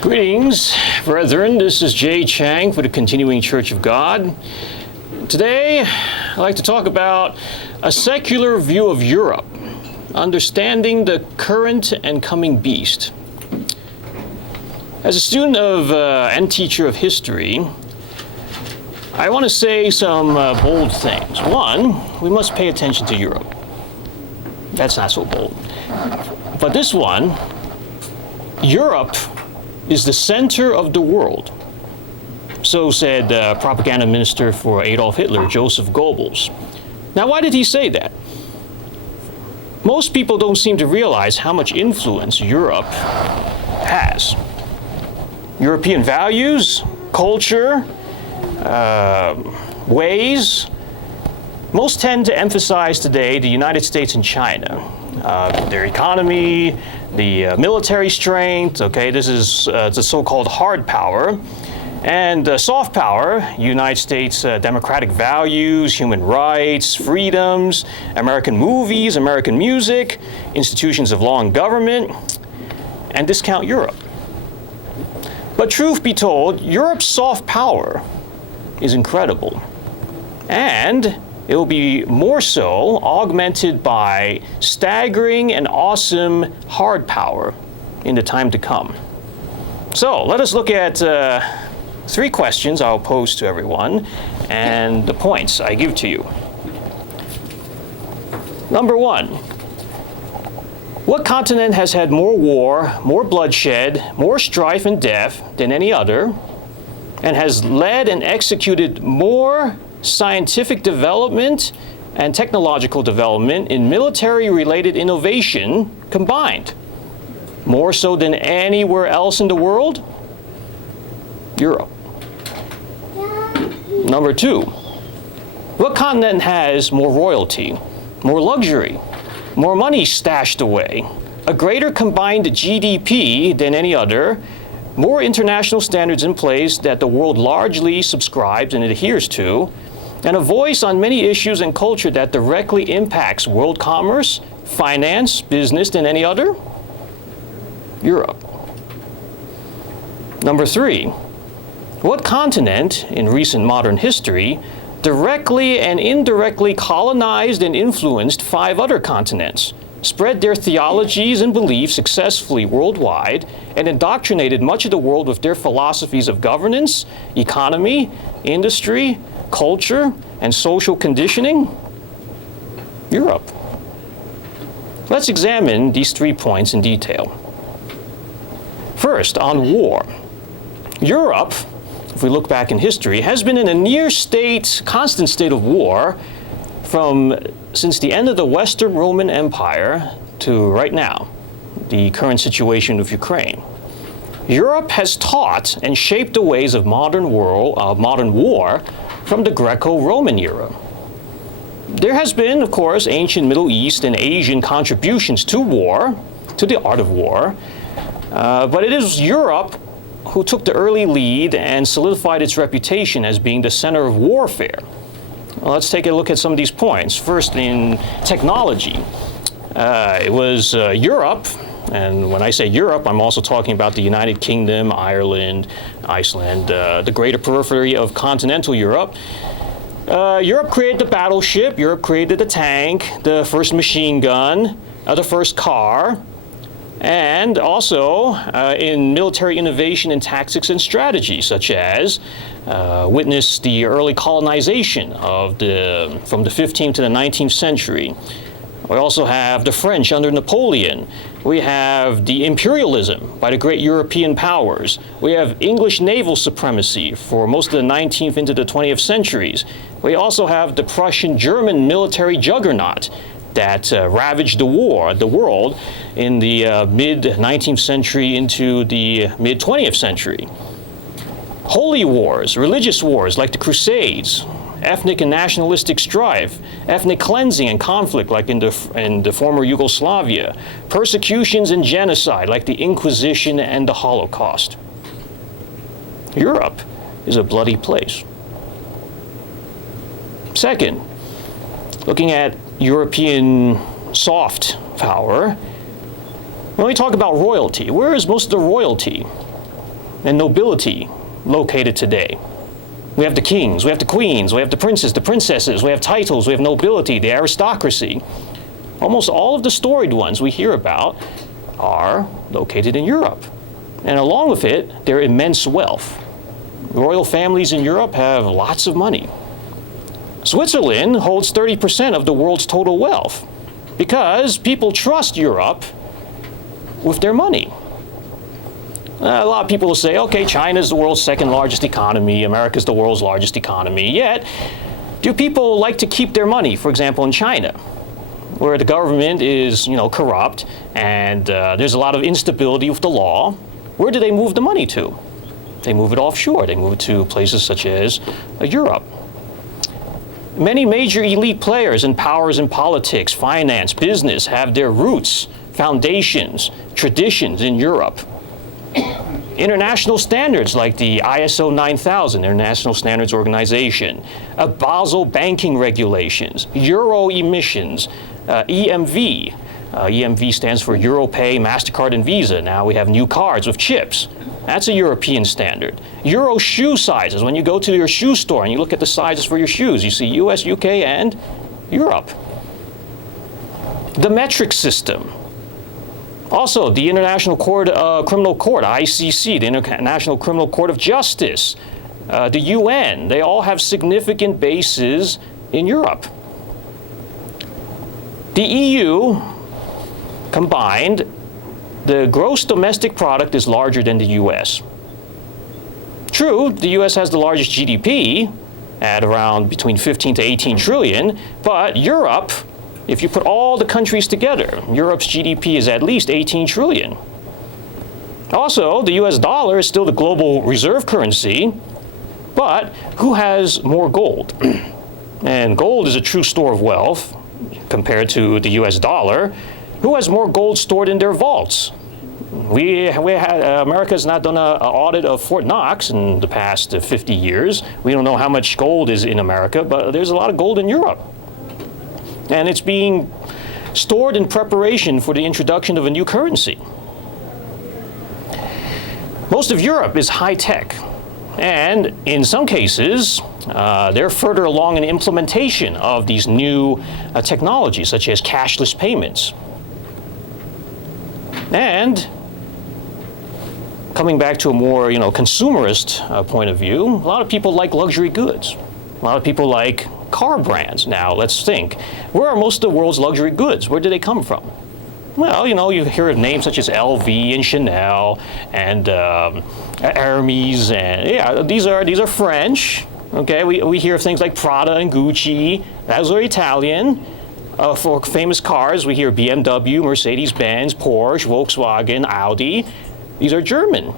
Greetings, brethren. This is Chang for the Continuing Church of God. Today, I'd like to talk about a secular view of Europe, understanding the current and coming beast. As a student of and teacher of history, I want to say some bold things. One, we must pay attention to Europe. That's not so bold. But this one, Europe is the center of the world. So said propaganda minister for Adolf Hitler, Joseph Goebbels. Now, why did he say that? Most people don't seem to realize how much influence Europe has. European values, culture, ways. Most tend to emphasize today the United States and China. Their economy, the military strength, okay, this is the so-called hard power. And soft power, United States democratic values, human rights, freedoms, American movies, American music, institutions of law and government, and discount Europe. But truth be told, Europe's soft power is incredible. And it will be more so augmented by staggering and awesome hard power in the time to come. So let us look at three questions I'll pose to everyone and the points I give to you. Number one, what continent has had more war, more bloodshed, more strife and death than any other, and has led and executed more scientific development and technological development in military-related innovation combined, more so than anywhere else in the world? Europe. Number two, what continent has more royalty, more luxury, more money stashed away, a greater combined GDP than any other, more international standards in place that the world largely subscribes and adheres to, and a voice on many issues and culture that directly impacts world commerce, finance, business than any other? Europe. Number three, what continent in recent modern history directly and indirectly colonized and influenced 5 other continents, spread their theologies and beliefs successfully worldwide, and indoctrinated much of the world with their philosophies of governance, economy, industry, culture, and social conditioning? Europe. Let's examine these 3 points in detail. First, on war. Europe, if we look back in history, has been in a constant state of war since the end of the Western Roman Empire to right now, the current situation of Ukraine. Europe has taught and shaped the ways of modern war from the Greco-Roman era. There has been, of course, ancient Middle East and Asian contributions to war, to the art of war, but it is Europe who took the early lead and solidified its reputation as being the center of warfare. Well, let's take a look at some of these points. First, in technology. It was Europe, and when I say Europe, I'm also talking about the United Kingdom, Ireland, Iceland, the greater periphery of continental Europe. Europe created the battleship, Europe created the tank, the first machine gun, the first car, and also in military innovation and tactics and strategy, such as witness the early colonization from the 15th to the 19th century. We also have the French under Napoleon. We have the imperialism by the great European powers. We have English naval supremacy for most of the 19th into the 20th centuries. We also have the Prussian-German military juggernaut that ravaged the world in the mid-19th century into the mid-20th century. Holy wars, religious wars like the Crusades, ethnic and nationalistic strife, ethnic cleansing and conflict like in the former Yugoslavia, persecutions and genocide like the Inquisition and the Holocaust. Europe is a bloody place. Second, looking at European soft power, when we talk about royalty, where is most of the royalty? and nobility located today. We have the kings, we have the queens, we have the princes, the princesses, we have titles, we have nobility, the aristocracy. Almost all of the storied ones we hear about are located in Europe. And along with it, their immense wealth. Royal families in Europe have lots of money. Switzerland holds 30% of the world's total wealth because people trust Europe with their money. A lot of people will say, okay, China's the world's second largest economy, America's the world's largest economy. Yet, do people like to keep their money, for example, in China, where the government is, corrupt and there's a lot of instability with the law? Where do they move the money to? They move it offshore. They move it to places such as Europe. Many major elite players and powers in politics, finance, business have their roots, foundations, traditions in Europe. International standards like the ISO 9000, International Standards Organization, Basel banking regulations, Euro emissions, EMV. EMV stands for EuroPay, MasterCard, and Visa. Now we have new cards with chips. That's a European standard. Euro shoe sizes. When you go to your shoe store and you look at the sizes for your shoes, you see US, UK, and Europe. The metric system. Also, the International Criminal Court, ICC, the International Criminal Court of Justice, the UN, they all have significant bases in Europe. The EU combined, the gross domestic product is larger than the US. True, the US has the largest GDP at around between 15 to 18 trillion, but Europe, if you put all the countries together, Europe's GDP is at least 18 trillion. Also, the US dollar is still the global reserve currency, but who has more gold? And gold is a true store of wealth compared to the US dollar. Who has more gold stored in their vaults? America has not done an audit of Fort Knox in the past 50 years. We don't know how much gold is in America, but there's a lot of gold in Europe. And it's being stored in preparation for the introduction of a new currency. Most of Europe is high-tech, and in some cases, they're further along in implementation of these new technologies, such as cashless payments. And coming back to a more, consumerist point of view, a lot of people like luxury goods. A lot of people like car brands. Now, let's think. Where are most of the world's luxury goods? Where do they come from? Well, you hear of names such as LV and Chanel and Hermes, and these are French. Okay, we hear of things like Prada and Gucci. Those are Italian. For famous cars, we hear BMW, Mercedes-Benz, Porsche, Volkswagen, Audi. These are German.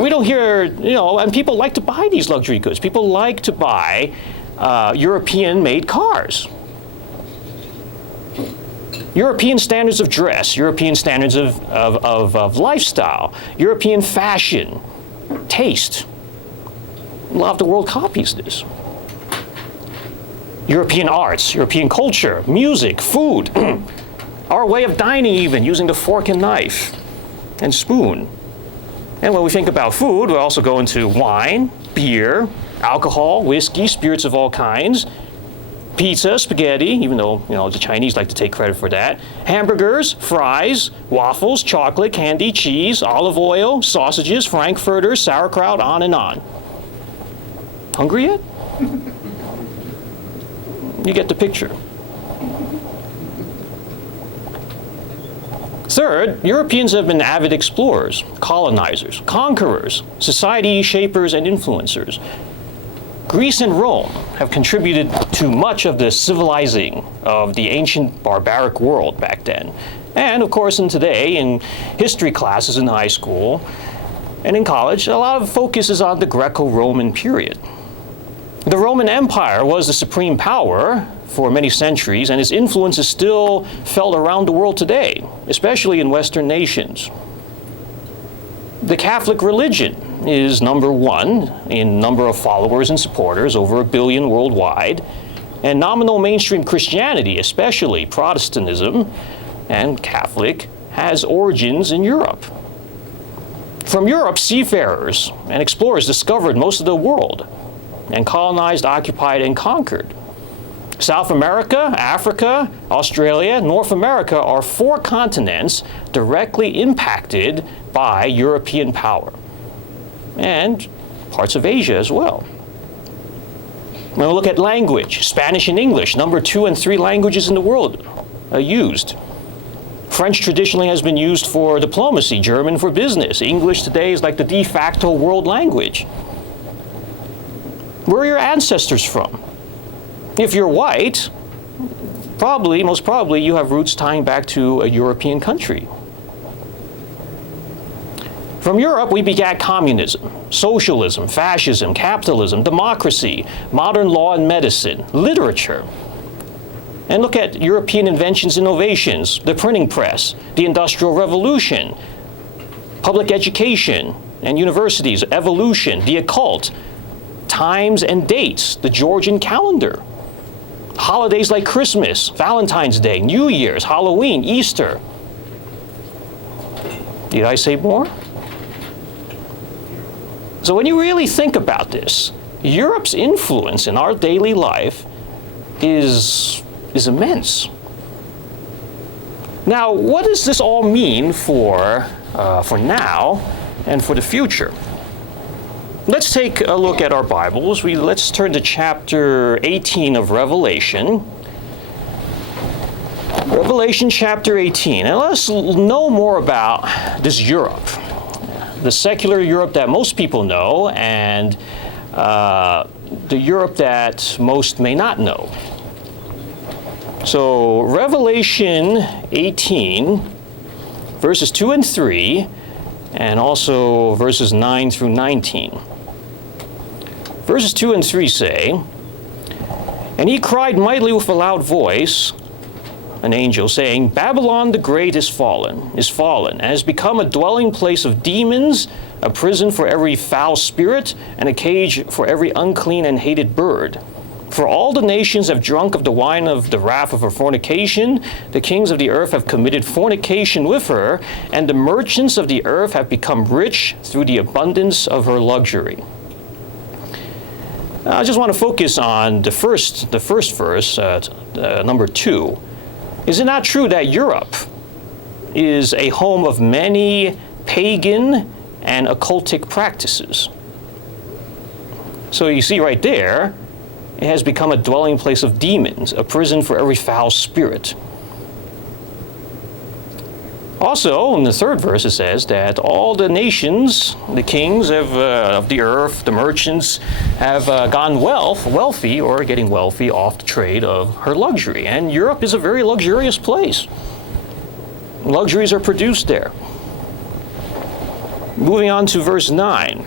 We don't hear, and people like to buy these luxury goods. People like to buy European-made cars. European standards of dress, European standards of lifestyle, European fashion, taste. A lot of the world copies this. European arts, European culture, music, food, our way of dining even, using the fork and knife and spoon. And when we think about food, we also go into wine, beer, alcohol, whiskey, spirits of all kinds, pizza, spaghetti, even though, the Chinese like to take credit for that, hamburgers, fries, waffles, chocolate, candy, cheese, olive oil, sausages, frankfurters, sauerkraut, on and on. Hungry yet? You get the picture. Third, Europeans have been avid explorers, colonizers, conquerors, society shapers, and influencers. Greece and Rome have contributed to much of the civilizing of the ancient barbaric world back then. And of course, today, in history classes in high school and in college, a lot of focus is on the Greco-Roman period. The Roman Empire was the supreme power for many centuries, and its influence is still felt around the world today, especially in Western nations. The Catholic religion is number one in number of followers and supporters, over 1 billion worldwide, and nominal mainstream Christianity, especially Protestantism and Catholic, has origins in Europe. From Europe, seafarers and explorers discovered most of the world and colonized, occupied, and conquered. South America, Africa, Australia, North America are 4 continents directly impacted by European power, and parts of Asia as well. When we look at language, Spanish and English, number 2 and 3 languages in the world used. French traditionally has been used for diplomacy, German for business. English today is like the de facto world language. Where are your ancestors from? If you're white, most probably you have roots tying back to a European country. From Europe, we begat communism, socialism, fascism, capitalism, democracy, modern law and medicine, literature. And look at European inventions, innovations, the printing press, the Industrial Revolution, public education and universities, evolution, the occult, times and dates, the Georgian calendar, holidays like Christmas, Valentine's Day, New Year's, Halloween, Easter. Did I say more? So when you really think about this, Europe's influence in our daily life is immense. Now, what does this all mean for now and for the future? Let's take a look at our Bibles. Let's turn to chapter 18 of Revelation. Revelation chapter 18. And let's know more about this Europe, the secular Europe that most people know, and the Europe that most may not know. So Revelation 18, verses 2 and 3, and also verses 9 through 19. Verses 2 and 3 say, "And he cried mightily with a loud voice, an angel, saying, Babylon the great is fallen, and has become a dwelling place of demons, a prison for every foul spirit, and a cage for every unclean and hated bird. For all the nations have drunk of the wine of the wrath of her fornication. The kings of the earth have committed fornication with her, and the merchants of the earth have become rich through the abundance of her luxury." I just want to focus on the first verse, number 2. Is it not true that Europe is a home of many pagan and occultic practices? So you see right there, it has become a dwelling place of demons, a prison for every foul spirit. Also, in the 3rd verse, it says that all the nations, the kings of the earth, the merchants, have gone wealthy or getting wealthy off the trade of her luxury. And Europe is a very luxurious place. Luxuries are produced there. Moving on to verse 9.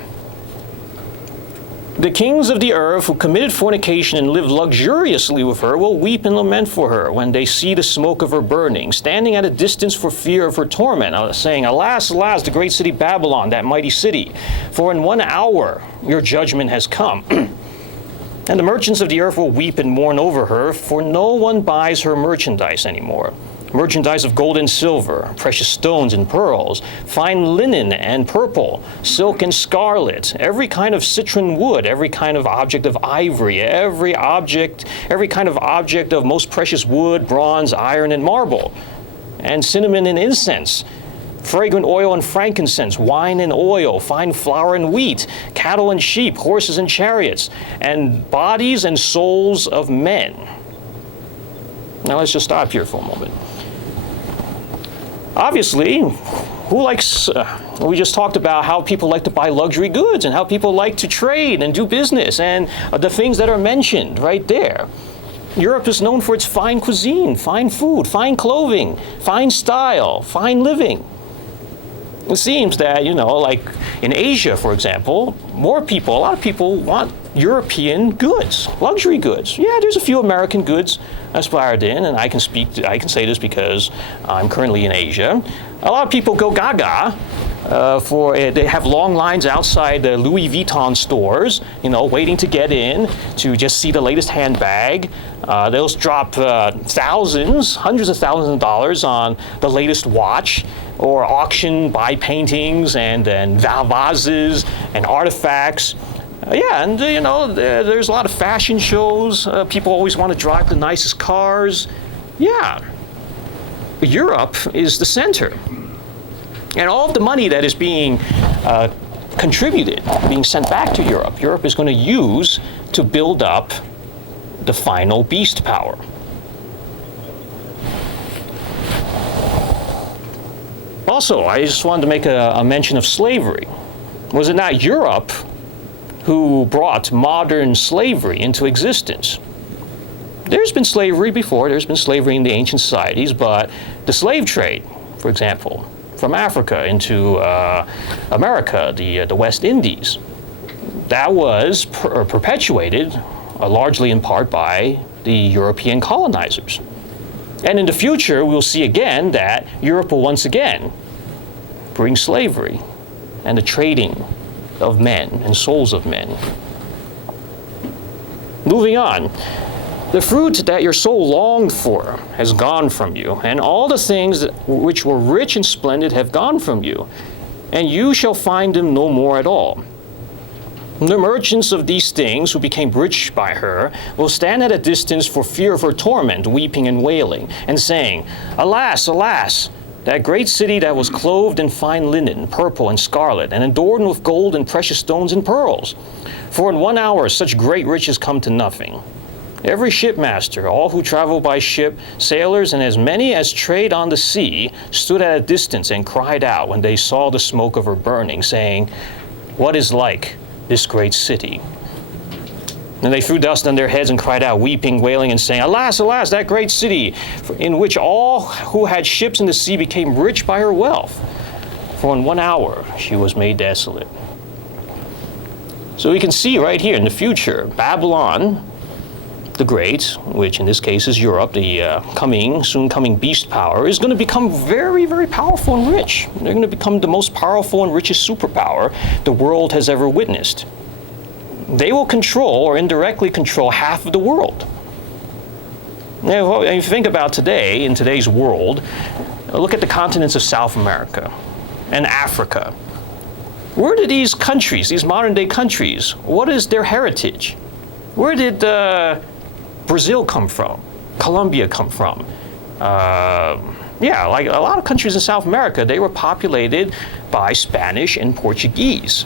"The kings of the earth who committed fornication and lived luxuriously with her will weep and lament for her when they see the smoke of her burning, standing at a distance for fear of her torment, saying, Alas, alas, the great city Babylon, that mighty city, for in 1 hour your judgment has come. And the merchants of the earth will weep and mourn over her, for no one buys her merchandise anymore. Merchandise of gold and silver, precious stones and pearls, fine linen and purple, silk and scarlet, every kind of citron wood, every kind of object of ivory, every kind of object of most precious wood, bronze, iron, and marble, and cinnamon and incense, fragrant oil and frankincense, wine and oil, fine flour and wheat, cattle and sheep, horses and chariots, and bodies and souls of men." Now let's just stop here for a moment. Obviously, we just talked about how people like to buy luxury goods and how people like to trade and do business and the things that are mentioned right there. Europe is known for its fine cuisine, fine food, fine clothing, fine style, fine living. It seems that, like in Asia, for example, a lot of people want European goods, luxury goods. Yeah, there's a few American goods aspired in, and I can say this because I'm currently in Asia. A lot of people go gaga they have long lines outside the Louis Vuitton stores, waiting to get in to just see the latest handbag. They'll drop hundreds of thousands of dollars on the latest watch. or auction, buy paintings and then vases and artifacts. Yeah, and there's a lot of fashion shows. People always want to drive the nicest cars. Yeah. Europe is the center. And all of the money that is being contributed, being sent back to Europe, Europe is going to use to build up the final beast power. Also, I just wanted to make a mention of slavery. Was it not Europe who brought modern slavery into existence? There's been slavery before, there's been slavery in the ancient societies, but the slave trade, for example, from Africa into America, the West Indies, that was perpetuated largely in part by the European colonizers. And in the future, we'll see again that Europe will once again bring slavery and the trading of men and souls of men. Moving on. The fruit that your soul longed for has gone from you, and all the things which were rich and splendid have gone from you, and you shall find them no more at all. The merchants of these things who became rich by her will stand at a distance for fear of her torment, weeping and wailing, and saying, Alas, alas, that great city that was clothed in fine linen, purple and scarlet, and adorned with gold and precious stones and pearls. For in 1 hour such great riches come to nothing. Every shipmaster, all who travel by ship, sailors, and as many as trade on the sea, stood at a distance and cried out when they saw the smoke of her burning, saying, What is like this great city? And they threw dust on their heads and cried out, weeping, wailing, and saying, Alas, alas, that great city, in which all who had ships in the sea became rich by her wealth. For in 1 hour she was made desolate. So we can see right here in the future, Babylon the Great, which in this case is Europe, the soon coming beast power, is going to become very, very powerful and rich. They're going to become the most powerful and richest superpower the world has ever witnessed. They will control or indirectly control half of the world. Now, if you think about today, in today's world, look at the continents of South America and Africa. Where did these countries, these modern day countries, what is their heritage? Where did Brazil come from? Colombia come from? Like a lot of countries in South America, they were populated by Spanish and Portuguese.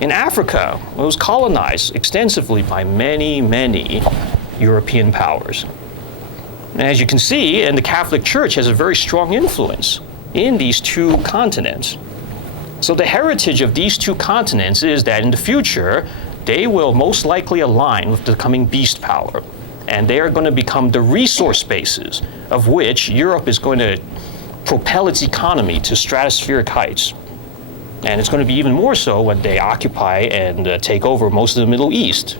In Africa, it was colonized extensively by many, many European powers. And as you can see, and the Catholic Church has a very strong influence in these two continents. So the heritage of these two continents is that in the future, they will most likely align with the coming beast power. And they are going to become the resource bases of which Europe is going to propel its economy to stratospheric heights. And it's going to be even more so when they occupy and take over most of the Middle East.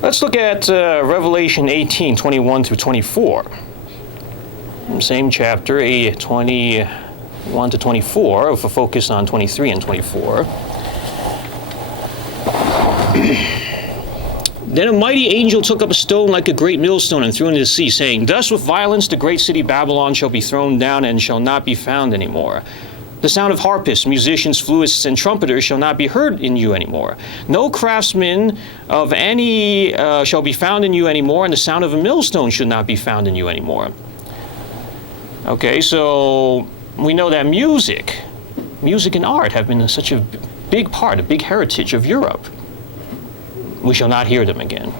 Let's look at Revelation 18, 21 through 24. Same chapter, 21 to 24, with a focus on 23 and 24. Then a mighty angel took up a stone like a great millstone and threw it into the sea, saying, Thus with violence the great city Babylon shall be thrown down and shall not be found anymore. The sound of harpists, musicians, flutists, and trumpeters shall not be heard in you anymore. No craftsman of any shall be found in you anymore, and the sound of a millstone should not be found in you anymore. Okay, so we know that music and art have been such a big part, a big heritage of Europe. We shall not hear them again.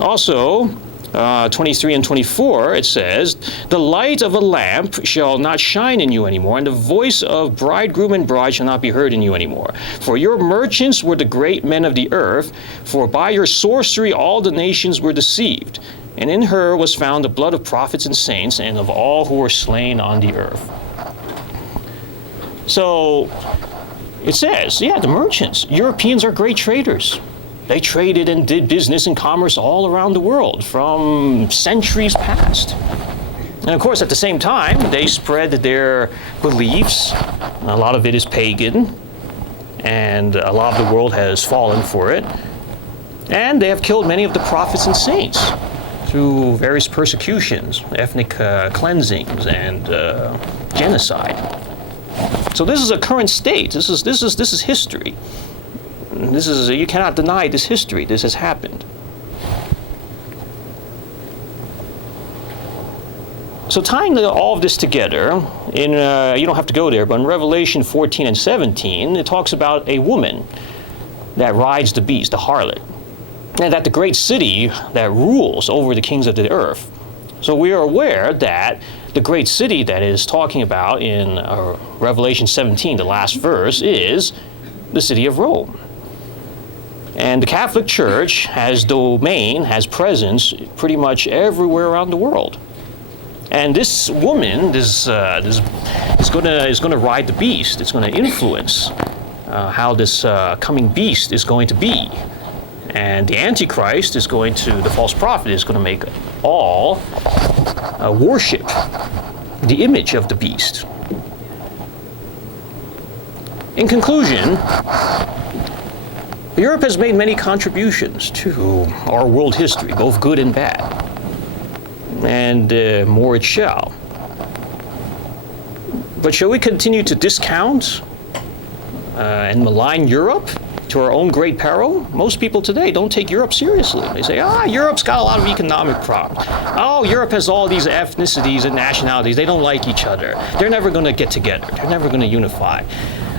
Also, 23 and 24, it says, The light of a lamp shall not shine in you anymore, and the voice of bridegroom and bride shall not be heard in you anymore. For your merchants were the great men of the earth, for by your sorcery all the nations were deceived. And in her was found the blood of prophets and saints, and of all who were slain on the earth. So, it says, the merchants. Europeans are great traders. They traded and did business and commerce all around the world from centuries past. And of course, at the same time, they spread their beliefs. A lot of it is pagan, and a lot of the world has fallen for it. And they have killed many of the prophets and saints through various persecutions, ethnic cleansings, and genocide. So this is a current state. This is history. You cannot deny this history. This has happened. So tying all of this together, you don't have to go there, but in Revelation 14 and 17, it talks about a woman that rides the beast, the harlot, and that the great city that rules over the kings of the earth. So we are aware that the great city that is talking about in Revelation 17, the last verse, is the city of Rome. And the Catholic Church has domain, has presence pretty much everywhere around the world. And this woman is going to ride the beast. It's going to influence how this coming beast is going to be. And the Antichrist the false prophet is going to make all worship the image of the beast. In conclusion, Europe has made many contributions to our world history, both good and bad. And more it shall. But shall we continue to discount and malign Europe to our own great peril? Most people today don't take Europe seriously. They say, Europe's got a lot of economic problems. Oh, Europe has all these ethnicities and nationalities. They don't like each other. They're never going to get together. They're never going to unify.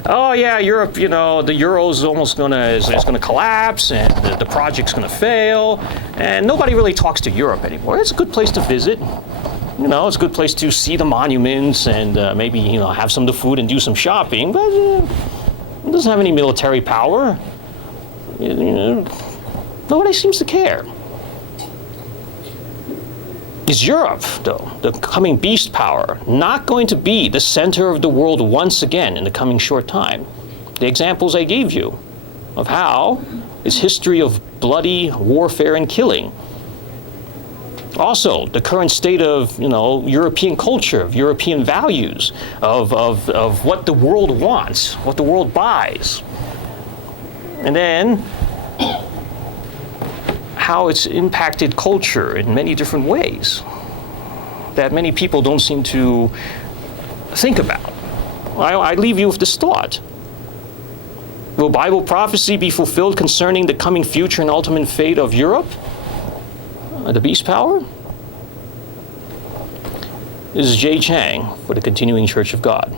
Oh yeah, Europe, the euro's almost going to collapse, and the project's going to fail, and nobody really talks to Europe anymore. It's a good place to visit. It's a good place to see the monuments and maybe, have some of the food and do some shopping, but it doesn't have any military power. Nobody seems to care. Is Europe, though, the coming beast power, not going to be the center of the world once again in the coming short time? The examples I gave you of how is history of bloody warfare and killing. Also, the current state of, European culture, of European values, of what the world wants, what the world buys. And then how it's impacted culture in many different ways that many people don't seem to think about. I leave you with this thought. Will Bible prophecy be fulfilled concerning the coming future and ultimate fate of Europe? The beast power? This is J. Chang for the Continuing Church of God.